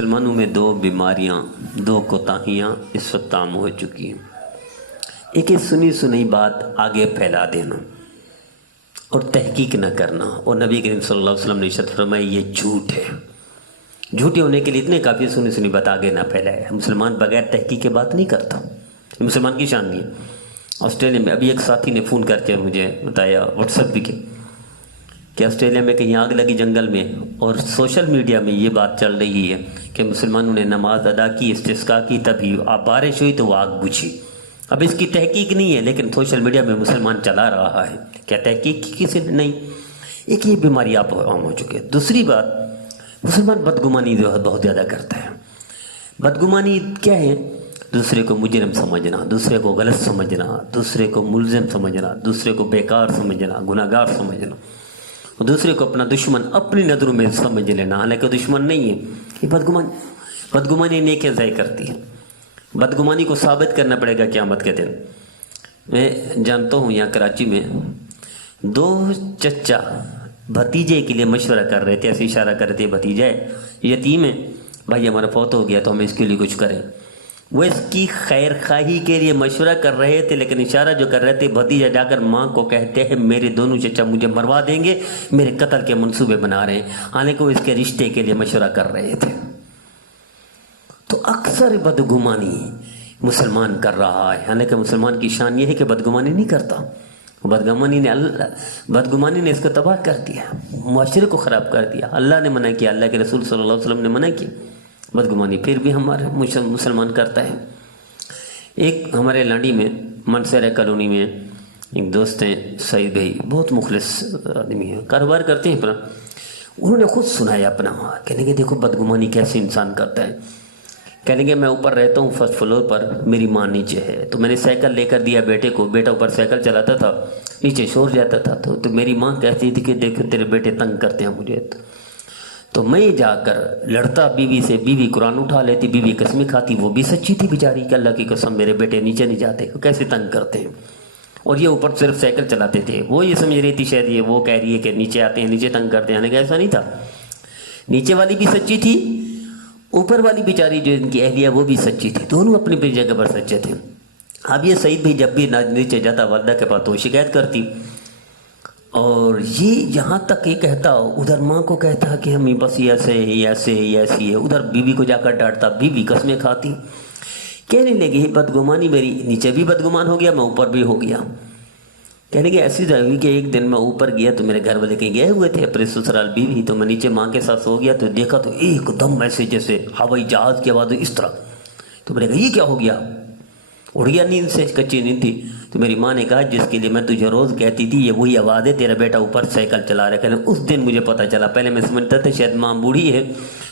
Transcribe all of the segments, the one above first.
مسلمانوں میں دو بیماریاں، دو کوتاہیاں اس وقت عام ہو چکی ہیں۔ ایک ہے سنی سنی بات آگے پھیلا دینا اور تحقیق نہ کرنا، اور نبی کریم صلی اللہ علیہ وسلم نے ارشاد فرمایا یہ جھوٹ ہے۔ جھوٹے ہونے کے لیے اتنے کافی سنی سنی بات آگے نہ پھیلائے۔ مسلمان بغیر تحقیق کے بات نہیں کرتا، مسلمان کی شان نہیں ہے۔ آسٹریلیا میں ابھی ایک ساتھی نے فون کر کے مجھے بتایا واٹس ایپ بھی کہ آسٹریلیا میں کہیں آگ لگی جنگل میں، اور سوشل میڈیا میں یہ بات چل رہی ہے کہ مسلمانوں نے نماز ادا کی، استسقاء کی، تبھی بارش ہوئی تو وہ آگ بجھی۔ اب اس کی تحقیق نہیں ہے، لیکن سوشل میڈیا میں مسلمان چلا رہا ہے۔ کیا تحقیق کی کسی نے؟ نہیں۔ ایک یہ بیماری آپ عام ہو چکی ہے۔ دوسری بات، مسلمان بدگمانی جو ہے بہت زیادہ کرتا ہے۔ بدگمانی کیا ہے؟ دوسرے کو مجرم سمجھنا، دوسرے کو غلط سمجھنا، دوسرے کو ملزم سمجھنا، دوسرے کو بیکار سمجھنا، گناہ گار سمجھنا، دوسرے کو اپنا دشمن اپنی نظروں میں سمجھ لینا، حالانکہ دشمن نہیں ہے۔ یہ بدگمانی نیکیاں ضائع کرتی ہے۔ بدگمانی کو ثابت کرنا پڑے گا قیامت کے دن۔ میں جانتا ہوں یہاں کراچی میں دو چچا بھتیجے کے لیے مشورہ کر رہے تھے، ایسے اشارہ کر رہے تھے، بھتیجا ہے یتیم ہے، بھائی ہمارا فوت ہو گیا تو ہم اس کے لیے کچھ کریں۔ وہ اس کی خیر خواہی کے لیے مشورہ کر رہے تھے، لیکن اشارہ جو کر رہے تھے، بھتیجا جا کر ماں کو کہتے ہیں میرے دونوں چچا مجھے مروا دیں گے، میرے قتل کے منصوبے بنا رہے ہیں، حالانکہ وہ اس کے رشتے کے لیے مشورہ کر رہے تھے۔ تو اکثر بدگمانی مسلمان کر رہا ہے، حالانکہ مسلمان کی شان یہ ہے کہ بدگمانی نہیں کرتا۔ بدگمانی نے اس کو تباہ کر دیا، معاشرے کو خراب کر دیا۔ اللہ نے منع کیا، اللہ کے رسول صلی اللہ علیہ وسلم نے منع کیا بدگمانی، پھر بھی ہمارے مسلمان کرتا ہے۔ ایک ہمارے لانڈی میں منصیرہ کالونی میں ایک دوست ہیں سعید بھائی، بہت مخلص آدمی ہیں، کاروبار کرتے ہیں اپنا۔ انہوں نے خود سنایا اپنا، کہنے کہ دیکھو بدگمانی کیسے انسان کرتا ہے۔ کہنے کہ میں اوپر رہتا ہوں فرسٹ فلور پر، میری ماں نیچے ہے، تو میں نے سائیکل لے کر دیا بیٹے کو، بیٹا اوپر سائیکل چلاتا تھا، نیچے شور جاتا تھا، تو میری ماں کہتی تھی کہ دیکھو تیرے بیٹے تنگ کرتے ہیں مجھے، تو میں جا کر لڑتا بیوی سے، بیوی قرآن اٹھا لیتی، بیوی قسمیں کھاتی، وہ بھی سچی تھی بیچاری کہ اللہ کی قسم میرے بیٹے نیچے نہیں جاتے، کیسے تنگ کرتے ہیں۔ اور یہ اوپر صرف سائیکل چلاتے تھے، وہ یہ سمجھ رہی تھی شاید یہ وہ کہہ رہی ہے کہ نیچے آتے ہیں نیچے تنگ کرتے ہیں، حالانکہ ایسا نہیں تھا۔ نیچے والی بھی سچی تھی، اوپر والی بیچاری جو ان کی اہلیہ وہ بھی سچی تھی، دونوں اپنی اپنی جگہ پر سچے تھے۔ اب یہ سعید بھی جب بھی نیچے جاتا والدہ کے پاس تو شکایت کرتی، اور یہ یہاں تک یہ کہتا، ادھر ماں کو کہتا کہ ہم بس ایسے ایسے ایسی ہے، ادھر بیوی کو جا کر ڈانٹتا، بیوی قسمیں کھاتی۔ کہنے لگی بدگمانی میری نیچے بھی بدگمان ہو گیا، میں اوپر بھی ہو گیا۔ کہنے کہ ایسی ہوئی کہ ایک دن میں اوپر گیا تو میرے گھر والے کہیں گئے ہوئے تھے اپنے سسرال بیوی، تو میں نیچے ماں کے ساتھ سو گیا تو دیکھا تو ایک دم ایسے جیسے ہوائی جہاز کی آواز اس طرح، تو میں نے کہا یہ کیا ہو گیا؟ اڑ گیا نیند سے، کچی نیند تھی۔ تو میری ماں نے کہا جس کے لیے میں تجھے روز کہتی تھی یہ وہی آواز ہے، تیرا بیٹا اوپر سائیکل چلا رہا ہے۔ کہنے اس دن مجھے پتہ چلا، پہلے میں سمجھتا تھا شاید ماں بوڑھی ہے،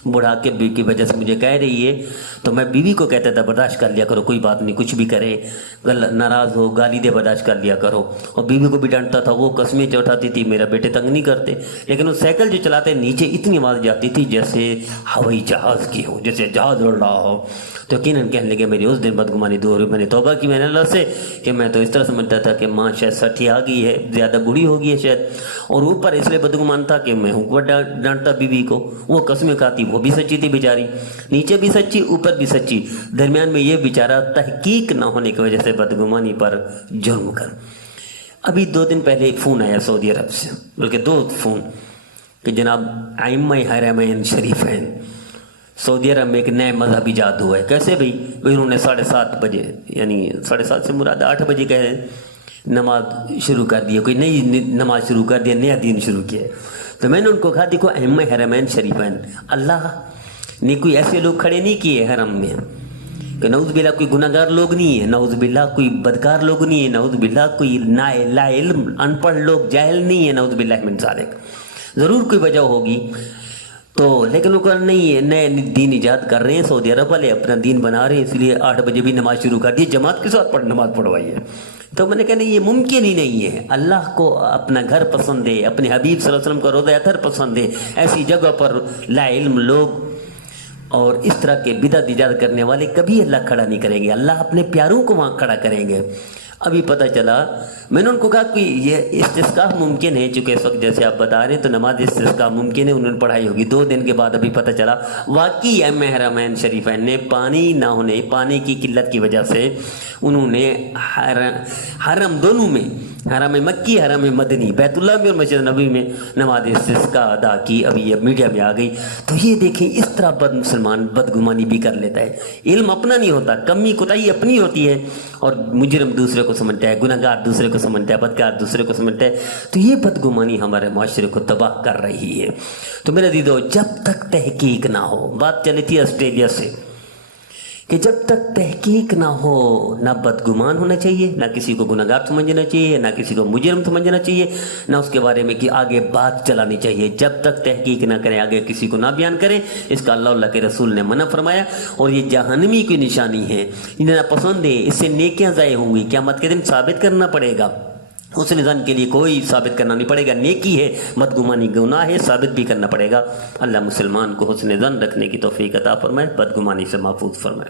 بڑھا کے کی وجہ سے مجھے کہہ رہی ہے، تو میں بیوی کو کہتا تھا برداشت کر لیا کرو، کوئی بات نہیں، کچھ بھی کرے، ناراض ہو گالی دے برداشت کر لیا کرو، اور بیوی کو بھی ڈانٹتا تھا، وہ قسمیں چوٹاتی تھی میرا بیٹے تنگ نہیں کرتے، لیکن وہ سائیکل جو چلاتے نیچے اتنی آواز جاتی تھی جیسے ہوائی جہاز کی ہو، جیسے جہاز اڑ رہا ہو۔ تو یقیناً کہنے لگے میری اس دن بدگمانی دور ہوئی، میں نے توبہ کی میں نے اللہ سے کہ میں تو اس طرح سمجھتا تھا کہ ماں شاید 60 آ گئی ہے، زیادہ بوڑھی ہو گئی ہے شاید، اور اوپر اس لیے بدگمان تھا کہ میں اوپر ڈانٹتا بیوی کو، وہ قسمیں کھاتی، وہ بھی سچی تھی بیچاری، نیچے بھی سچی اوپر بھی سچی، درمیان میں یہ بیچارہ تحقیق نہ ہونے کی وجہ سے بدگمانی پر جرم کر۔ ابھی 2 دن پہلے ایک فون آیا سعودی عرب سے، بلکہ 2 فون، کہ جناب ائمہ حرمین شریفین سعودی عرب میں ایک نئے مذہبی ایجاد ہوا ہے۔ کیسے بھئی؟ انہوں نے 7:30 بجے، یعنی 7:30 سے مراد 8 بجے کہہ رہے ہیں، نماز شروع کر دی، کوئی نئی نماز شروع کر دیا، نیا دین شروع کیا ہے۔ تو میں نے ان کو کہا دیکھو ائمہ حرمین شریفین، اللہ نے کوئی ایسے لوگ کھڑے نہیں کیے حرم میں کہ نعوذ باللہ کوئی گناہ گار لوگ نہیں ہے، نعوذ باللہ کوئی بدکار لوگ نہیں ہے، نعوذ باللہ کوئی لا علم ان پڑھ لوگ جاہل نہیں ہے، نعوذ باللہ من ذالک، ضرور کوئی وجہ ہوگی۔ تو لیکن وہ کہا نہیں ہے، نئے دین ایجاد کر رہے ہیں سعودی عرب والے، اپنا دین بنا رہے ہیں، اس لیے 8 بجے بھی نماز شروع کر دی، جماعت کے ساتھ نماز پڑھوائی ہے۔ تو میں نے کہا نہیں یہ ممکن ہی نہیں ہے، اللہ کو اپنا گھر پسند ہے، اپنے حبیب صلی اللہ علیہ وسلم کا روضہ اطہر پسند ہے، ایسی جگہ پر لا علم لوگ اور اس طرح کے بدعت ایجاد کرنے والے کبھی اللہ کھڑا نہیں کریں گے، اللہ اپنے پیاروں کو وہاں کھڑا کریں گے۔ ابھی پتہ چلا، میں نے ان کو کہا کہ یہ استسقاء ممکن ہے، چونکہ اس وقت جیسے آپ بتا رہے ہیں تو نماز استسقاء ممکن ہے، انہوں نے پڑھائی ہوگی 2 دن کے بعد ابھی پتہ چلا واقعی حرمین شریفین نے پانی نہ ہونے، پانی کی قلت کی وجہ سے انہوں نے حرم دونوں میں، حرم مکی، حرم مدنی، بیت اللہ میں اور مسجد نبوی میں نماز استسقاء ادا کی۔ ابھی یہ میڈیا میں آ گئی۔ تو یہ دیکھیں اس طرح مسلمان بدگمانی بھی کر لیتا ہے، علم اپنا نہیں ہوتا، کمی کوتاہی اپنی ہوتی ہے، اور مجرم دوسرے کو سمجھتا ہے، گناہگار دوسرے کو سمجھتا ہے، بدکار دوسرے کو سمجھتا ہے۔ تو یہ بدگمانی ہمارے معاشرے کو تباہ کر رہی ہے۔ تو میرے عزیزو، جب تک تحقیق نہ ہو، بات چلی تھی آسٹریلیا سے کہ جب تک تحقیق نہ ہو، نہ بدگمان ہونا چاہیے، نہ کسی کو گناہگار سمجھنا چاہیے، نہ کسی کو مجرم سمجھنا چاہیے، نہ اس کے بارے میں کہ آگے بات چلانی چاہیے۔ جب تک تحقیق نہ کریں، آگے کسی کو نہ بیان کریں، اس کا اللہ کے رسول نے منع فرمایا، اور یہ جہنمی کی نشانی ہے، انہیں ناپسند ہے، اس سے نیکیاں ضائع ہوں گی۔ قیامت کے دن ثابت کرنا پڑے گا، حسن ظن کے لیے کوئی ثابت کرنا نہیں پڑے گا، نیکی ہے، بدگمانی گناہ ہے، ثابت بھی کرنا پڑے گا۔ اللہ مسلمان کو حسن ظن رکھنے کی توفیق عطا فرمائے، بدگمانی سے محفوظ فرمائے۔